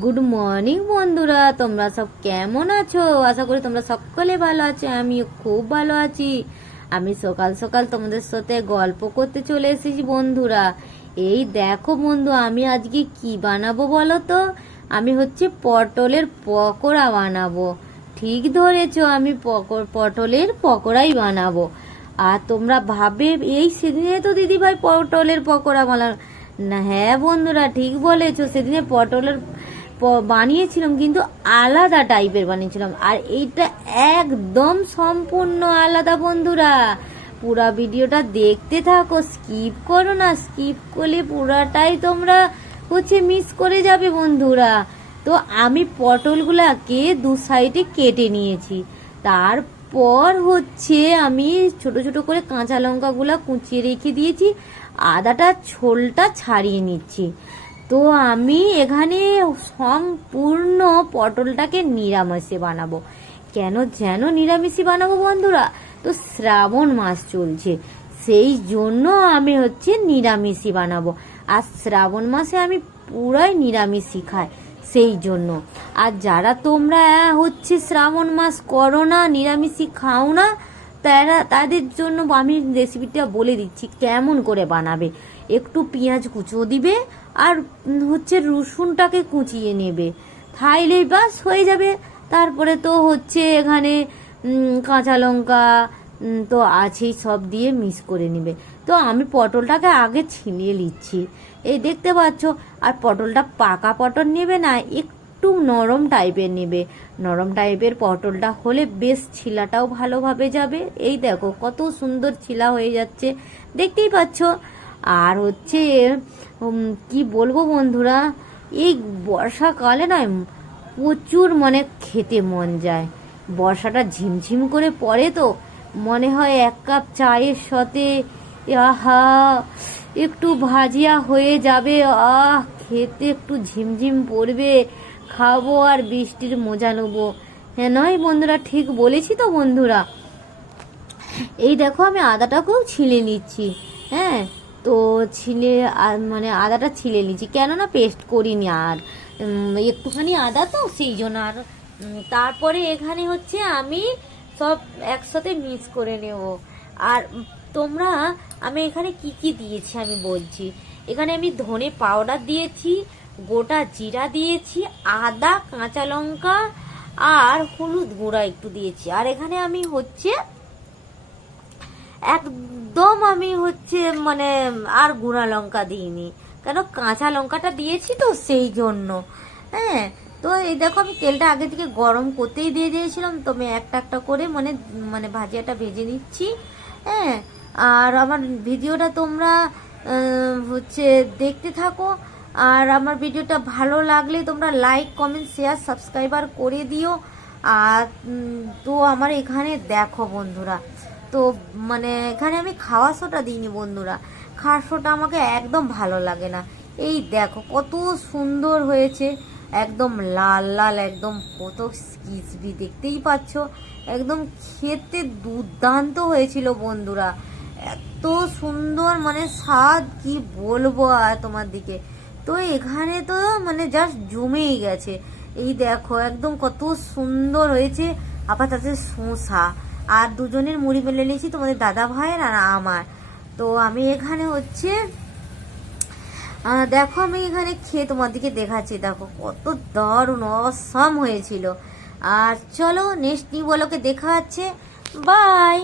Good morning বন্ধুরা, তোমরা সব কেমন আছো? আশা করি তোমরা সকলে ভালো আছো। আমিও খুব ভালো আছি। আমি সকাল সকাল তোমাদের সাথে গল্প করতে চলে এসেছি বন্ধুরা। এই দেখো বন্ধু, আমি আজকে কি বানাবো বলো তো? আমি পটলের পকোড়া বানাবো। ঠিক ধরেছো, আমি পটলের পকোড়াই বানাবো। আর তোমরা ভাবে এই সেদিনে তো দিদিভাই পটলের পকোড়া বানানো না। হ্যাঁ বন্ধুরা, ঠিক বলেছো, সেদিনে পটলের বানিয়েছিলাম, কিন্তু আলাদা টাইপের বানিয়েছিলাম। আর এইটা একদম সম্পূর্ণ আলাদা বন্ধুরা। পুরা ভিডিওটা দেখতে থাকো, স্কিপ করো না। স্কিপ করলে পুরাটাই তোমরা মিস করে যাবে বন্ধুরা। তো আমি পটলগুলাকে দু সাইডে কেটে নিয়েছি। তারপর আমি ছোট ছোট করে কাঁচা লঙ্কাগুলা কুচিয়ে রেখে দিয়েছি। আদাটা ছোলটা ছাড়িয়ে নিচ্ছি। তো আমি এখানে সম্পূর্ণ পটলটাকে নিরামিষে বানাবো। কেন যেন নিরামিষই বানাবো বন্ধুরা? তো শ্রাবণ মাস চলছে, সেই জন্য আমি নিরামিষই বানাবো। আর শ্রাবণ মাসে আমি পুরাই নিরামিষই খাই, সেই জন্য। আর যারা তোমরা শ্রাবণ মাস করো না, নিরামিষই খাও না, তাদের জন্য আমি রেসিপিটা বলে দিচ্ছি কেমন করে বানাবে। একটু পেঁয়াজ কুচো দিবে, আর রসুনটাকে কুচিয়ে নেবে, তাইলেই বাস হয়ে যাবে। তারপরে তো এখানে কাঁচা লঙ্কা তো আছেই, সব দিয়ে মিক্স করে নেবে। তো আমি পটলটাকে আগে ছিলিয়ে নিচ্ছি, এই দেখতে পাচ্ছ। আর পটলটা পাকা পটল নেবে না, একটু নরম টাইপের নেবে। নরম টাইপের পটলটা হলে বেশ ছিলাটাও ভালোভাবে যাবে। এই দেখো কত সুন্দর ছিলা হয়ে যাচ্ছে, দেখতেই পাচ্ছ। আর কি বলবো বন্ধুরা, এই বর্ষাকালে না প্রচুর খেতে মন যায়। বর্ষাটা ঝিমঝিম করে পড়ে, তো মনে হয় এক কাপ চায়ের সাথে আহা একটু ভাজিয়া হয়ে যাবে, খেতে একটু ঝিমঝিম পড়বে, খাবো আর বৃষ্টির মজা নেবো। হ্যাঁ নয় বন্ধুরা, ঠিক বলেছি তো বন্ধুরা? এই দেখো আমি আদাটাকেও ছিলে নিচ্ছি। হ্যাঁ, তো আদাটা ছিলে নিচ্ছি, কেননা পেস্ট করিনি। আর একটুখানি আদা তো সেই জন্য। আর তারপরে এখানে আমি সব একসাথে মিক্স করে নেব। আর তোমরা আমি এখানে কি কি দিয়েছি আমি বলছি। এখানে আমি ধনে পাউডার দিয়েছি, গোটা জিরা দিয়েছি, আদা, কাঁচা লঙ্কা আর হলুদ গুঁড়া একটু দিয়েছি। আর এখানে আমি একদম আর গুঁড়া লঙ্কা দিইনি, কেন কাঁচা লঙ্কাটা দিয়েছি তো সেই জন্য। হ্যাঁ, তো এই দেখো আমি তেলটা আগে থেকে গরম করতেই দিয়ে দিয়েছিলাম। তো আমি একটা একটা করে ভাজিয়াটা ভেজে নিচ্ছি। হ্যাঁ, আর আমার ভিডিওটা তোমরা দেখতে থাকো। আর আমার ভিডিওটা ভালো লাগলে তোমরা লাইক, কমেন্ট, শেয়ার, সাবস্ক্রাইবার করে দিও। আর তো আমার এখানে দেখো বন্ধুরা, তো এখানে আমি খাওয়া সোটা দিইনি বন্ধুরা। খাওয়া সোটা আমাকে একদম ভালো লাগে না। এই দেখো কত সুন্দর হয়েছে, একদম লাল লাল, একদম কত ক্রিসপি, দেখতেই পাচ্ছ। একদম খেতে দুর্দান্ত হয়েছিল বন্ধুরা, এত সুন্দর স্বাদ, কি বলবো আর তোমার দিকে। তো এখানে তো জাস্ট জমেই গেছে। এই দেখো একদম কত সুন্দর হয়েছে। আবার তাতে শসা, আর দুজনের মুড়ি বেলে নিয়েছি, তোমাদের দাদা ভাইয়ের আর আমার। তো আমি এখানে দেখো আমি এখানে খেয়ে তোমার দিকে দেখাচ্ছি, দেখো কত দারুণ অসাম হয়েছিল। আর চলো নেক্সট নিউ ব্লগে দেখা হচ্ছে, বাই।